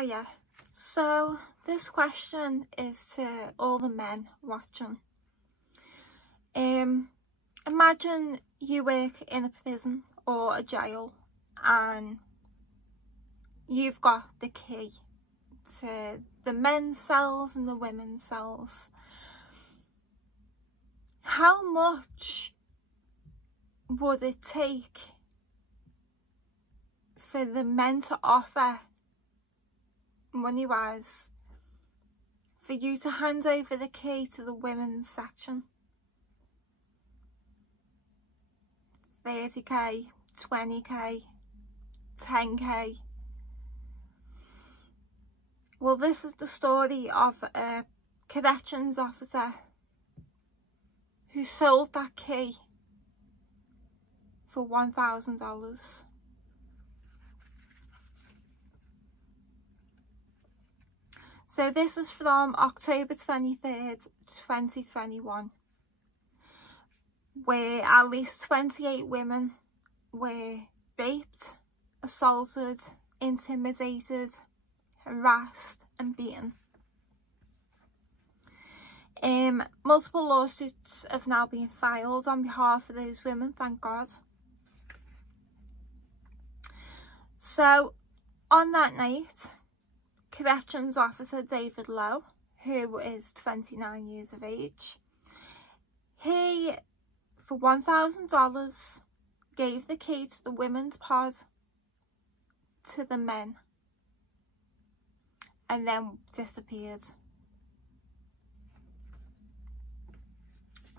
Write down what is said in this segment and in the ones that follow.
Yeah. So this question is to all the men watching. Imagine you work in a prison or a jail and you've got the key to the men's cells and the women's cells. How much would it take for the men to offer, money wise, for you to hand over the key to the women's section? 30k, 20k, 10k. Well, this is the story of a corrections officer who sold that key for $1,000. So this is from October 23rd, 2021, where at least 28 women were raped, assaulted, intimidated, harassed and beaten. Multiple lawsuits have now been filed on behalf of those women, thank God. So on that night, corrections officer David Lowe, who is 29 years of age, he, for $1,000, gave the key to the women's pod to the men and then disappeared.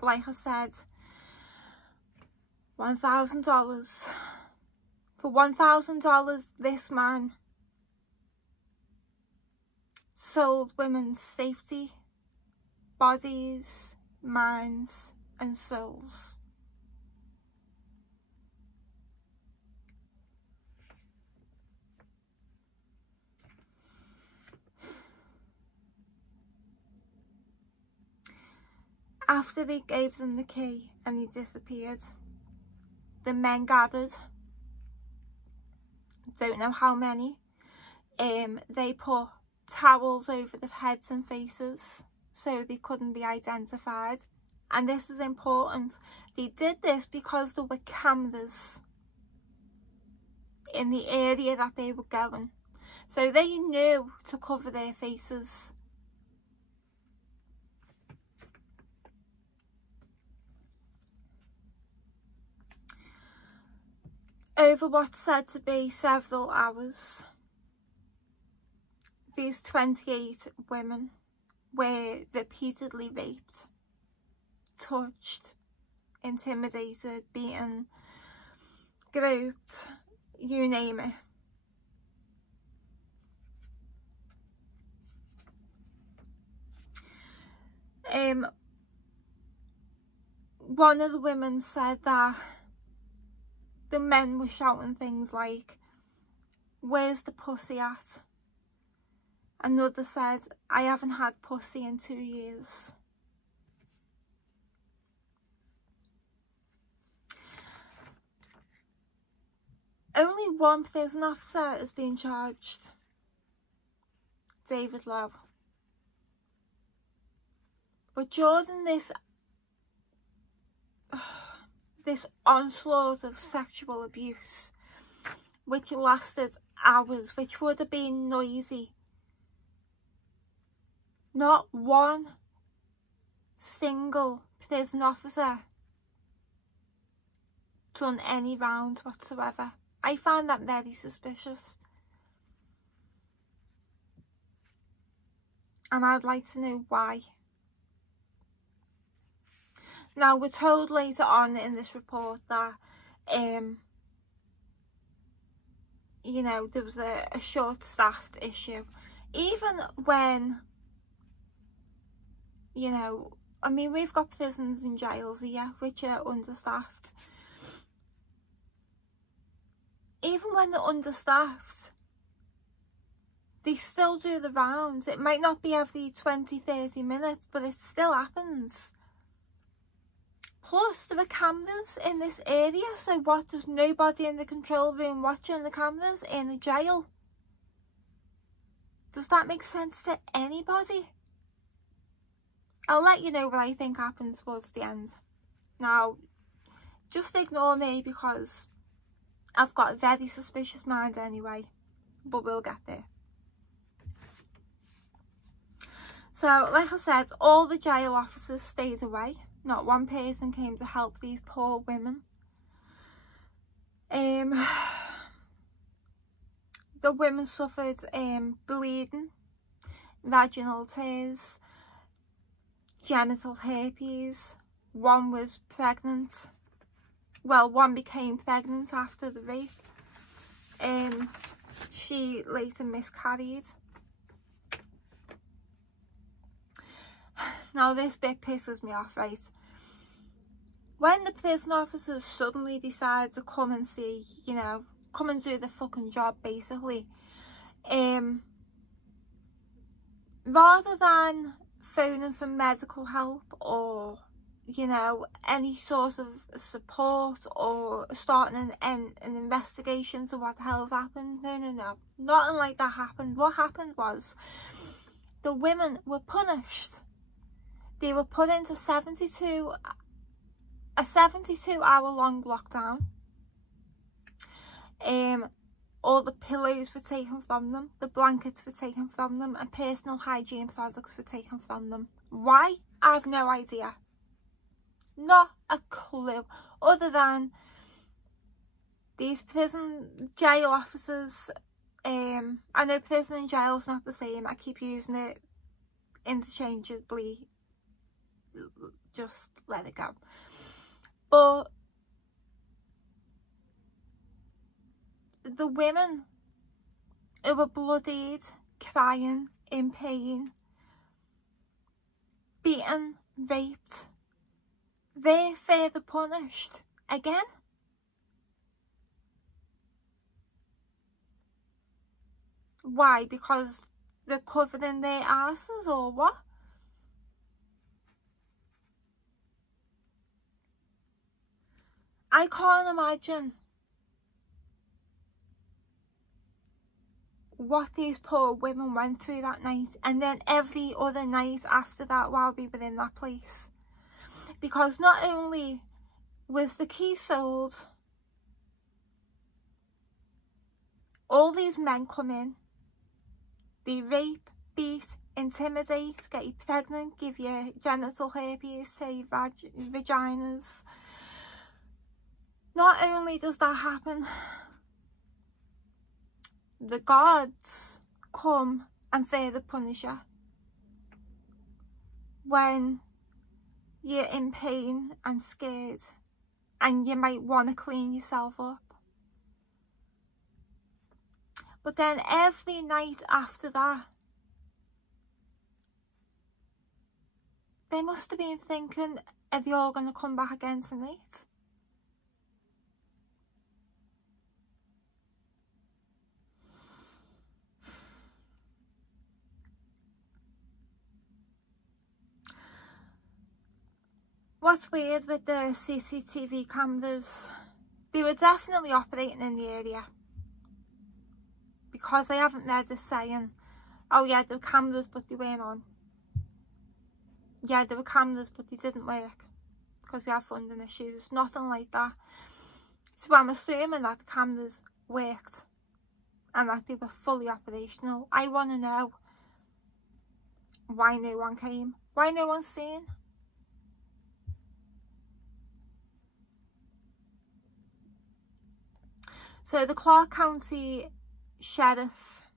Like I said, $1,000. For $1,000, this man sold women's safety, bodies, minds and souls. After they gave them the key and he disappeared, the men gathered, don't know how many, they put towels over their heads and faces so they couldn't be identified. And this is important, they did this because there were cameras in the area that they were going, so they knew to cover their faces. Over what's said to be several hours, these 28 women were repeatedly raped, touched, intimidated, beaten, groped, you name it. One of the women said that the men were shouting things like, "Where's the pussy at?" Another said, "I haven't had pussy in 2 years." Only one prison officer has been charged, David Lowe. But during this onslaught of sexual abuse, which lasted hours, which would have been noisy, not one single prison officer done any rounds whatsoever. I find that very suspicious, and I'd like to know why. Now, we're told later on in this report that, you know, there was a short-staffed issue. Even when, you know, I mean, we've got prisons and jails here which are understaffed. Even when they're understaffed, they still do the rounds. It might not be every 20-30 minutes, but it still happens. Plus, there are cameras in this area, so what, does nobody in the control room watching the cameras in the jail? Does that make sense to anybody? I'll let you know what I think happened towards the end. Now, just ignore me because I've got a very suspicious mind anyway, but we'll get there. So, like I said, all the jail officers stayed away. Not one person came to help these poor women. The women suffered bleeding, vaginal tears, genital herpes. One was pregnant. Well, one became pregnant after the rape. She later miscarried. Now this bit pisses me off, right? When the prison officers suddenly decide to come and see, you know, come and do the fucking job, basically, rather than phoning for medical help or, you know, any sort of support or starting an investigation to what the hell's happened, no, nothing like that happened. What happened was the women were punished. They were put into a 72-hour-long lockdown. All the pillows were taken from them, the blankets were taken from them, and personal hygiene products were taken from them. Why? I have no idea. Not a clue. Other than these jail officers, I know prison and jail is not the same. I keep using it interchangeably. Just let it go. But the women who were bloodied, crying, in pain, beaten, raped, they're further punished again. Why? Because they're covered in their asses or what? I can't imagine what these poor women went through that night, and then every other night after that while they were in that place. Because not only was the key sold, all these men come in, they rape, beat, intimidate, get you pregnant, give you genital herpes, say vaginas. Not only does that happen, the guards come and further punish you when you're in pain and scared and you might want to clean yourself up. But then every night after that, they must have been thinking, are they all going to come back again tonight? What's weird with the CCTV cameras, they were definitely operating in the area, because I haven't read this saying, oh yeah, there were cameras but they weren't on. Yeah, there were cameras but they didn't work because we have funding issues. Nothing like that. So I'm assuming that the cameras worked and that they were fully operational. I want to know why no one came, why no one's seen. So the Clark County Sheriff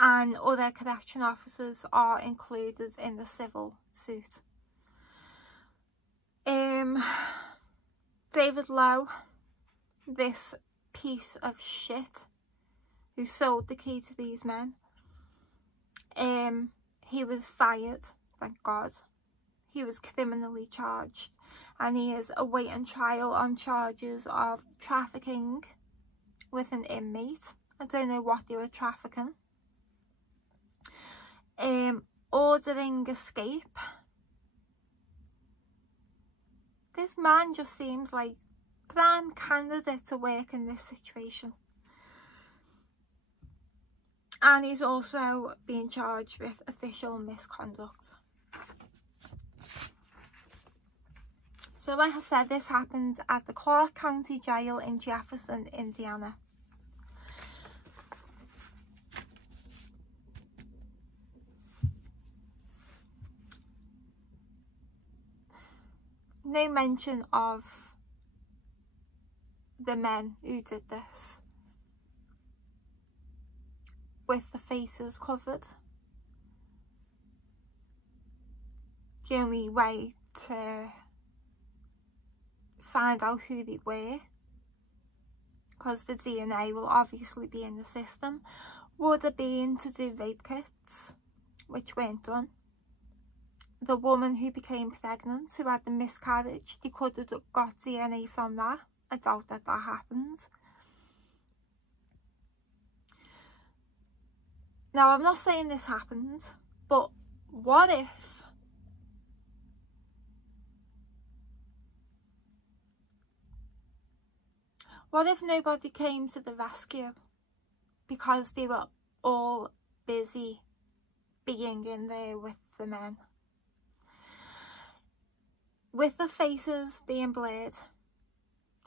and other correction officers are included in the civil suit. David Lowe, this piece of shit who sold the key to these men, he was fired, thank God. He was criminally charged and he is awaiting trial on charges of trafficking with an inmate. I don't know what they were trafficking. Ordering escape. This man just seems like prime candidate to work in this situation. and he's also being charged with official misconduct. So like I said, this happened at the Clark County Jail in Jefferson, Indiana. No mention of the men who did this, with the faces covered. The only way to find out who they were, because the DNA will obviously be in the system, would have been to do rape kits, which weren't done. The woman who became pregnant, who had the miscarriage, they could have got DNA from that. I doubt that that happened. Now, I'm not saying this happened, but what if nobody came to the rescue because they were all busy being in there with the men? With the faces being blurred,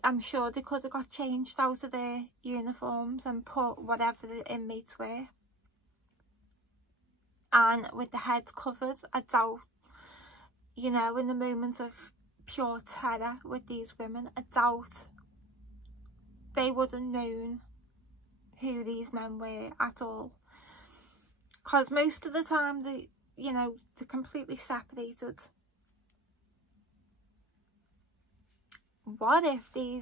I'm sure they could have got changed out of their uniforms and put whatever the inmates were. And with the heads covered, I doubt, you know, in the moment of pure terror with these women, I doubt they would have known who these men were at all. Because most of the time, they, you know, they're completely separated. What if there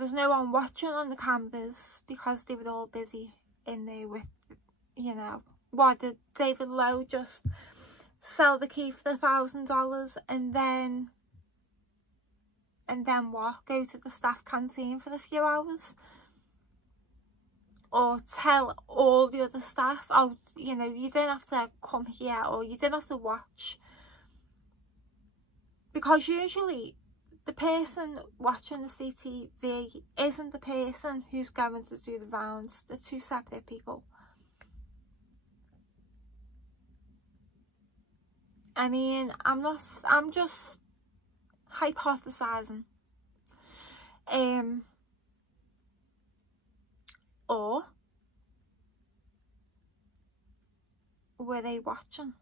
was no one watching on the cameras because they were all busy in there with, you know, what, did David Lowe just sell the key for the $1,000 and then what, go to the staff canteen for a few hours? Or tell all the other staff, oh, you know, you don't have to come here, or you don't have to watch. Because usually the person watching the CCTV isn't the person who's going to do the rounds. They're two separate people. I mean, I'm just hypothesizing. Or were they watching?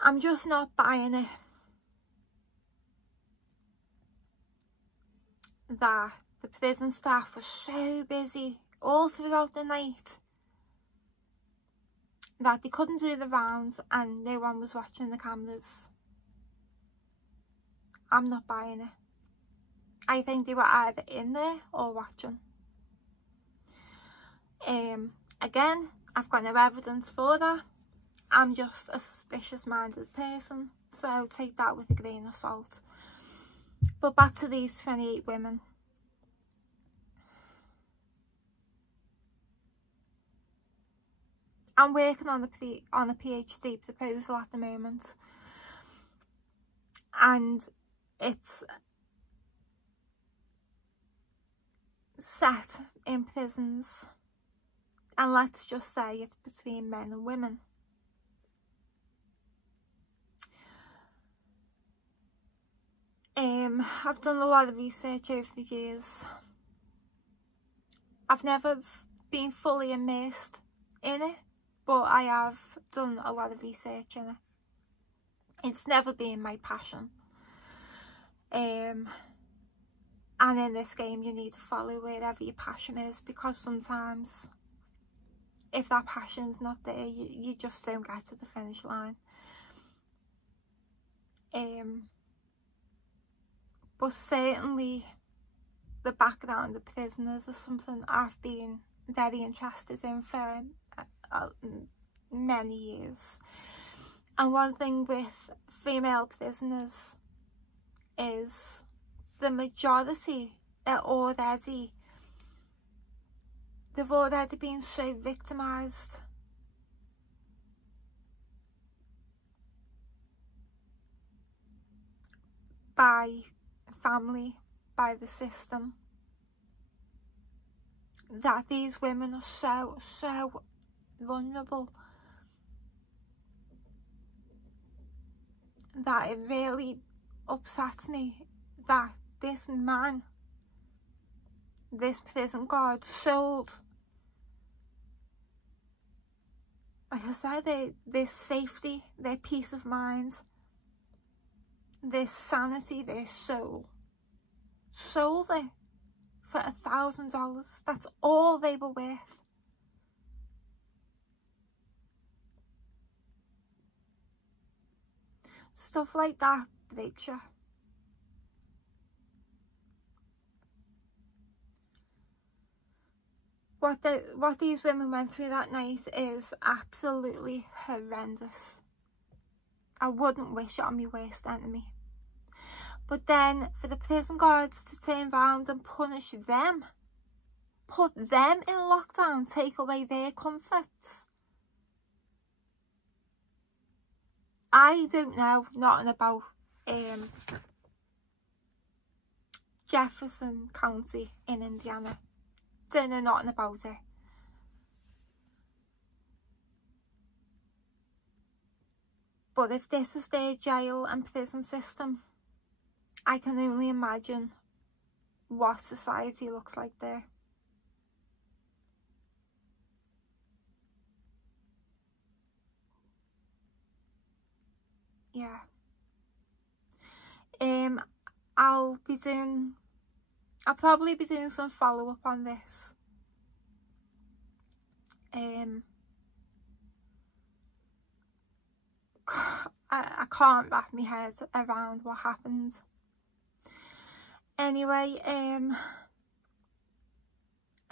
I'm just not buying it that the prison staff was so busy all throughout the night that they couldn't do the rounds and no one was watching the cameras. I'm not buying it. I think they were either in there or watching. Again, I've got no evidence for that. I'm just a suspicious-minded person, so take that with a grain of salt. But back to these 28 women. I'm working on a PhD proposal at the moment, and it's set in prisons, and let's just say it's between men and women. I've done a lot of research over the years. I've never been fully immersed in it, but I have done a lot of research in it. It's never been my passion. And in this game you need to follow wherever your passion is, because sometimes if that passion's not there, you just don't get to the finish line. But certainly the background of prisoners is something I've been very interested in for many years. And one thing with female prisoners is the majority are they've already been so victimised by family, by the system, that these women are so vulnerable, that it really upsets me that this man, this prison guard, sold, like I said, their safety, their peace of mind, their sanity, their soul, sold it for $1,000. That's all they were worth. Stuff like that breaks you. What these women went through that night is absolutely horrendous. I wouldn't wish it on my worst enemy. But then for the prison guards to turn around and punish them, put them in lockdown, take away their comforts. I don't know nothing about Jefferson County in Indiana. Don't know nothing about it. But if this is their jail and prison system, I can only imagine what society looks like there. Yeah. I'll probably be doing some follow-up on this. I can't wrap my head around what happened. Anyway, I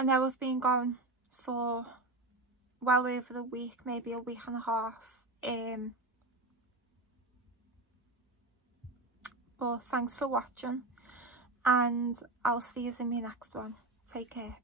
know I've been gone for well over a week, maybe a week and a half. But thanks for watching, and I'll see you in my next one. Take care.